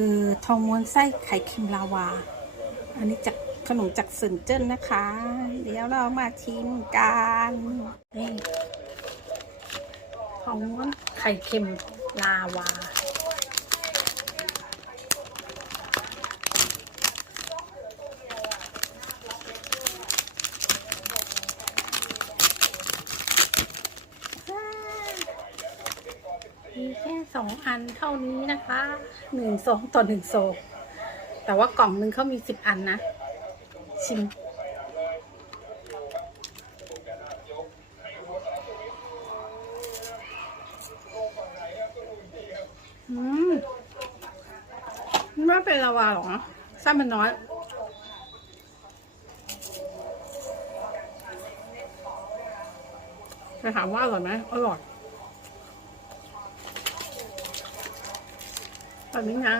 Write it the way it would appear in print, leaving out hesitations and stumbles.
คือทองม้วนไส้ไข่เค็มลาวาอันนี้จากขนมจากเซินเจิ้นนะคะ เดี๋ยวเรามาชิมกันนี่ทองม้วนไข่เค็มลาวามีแค่2 อันเท่านี้นะคะ1 ซองต่อ1 ซองแต่ว่ากล่องนึงเขามี10 อันนะ ชิมไม่เป็นลาวาหรอกนะไส้มันน้อยจะถามว่าอร่อยไหมอร่อยแบบนี้นะ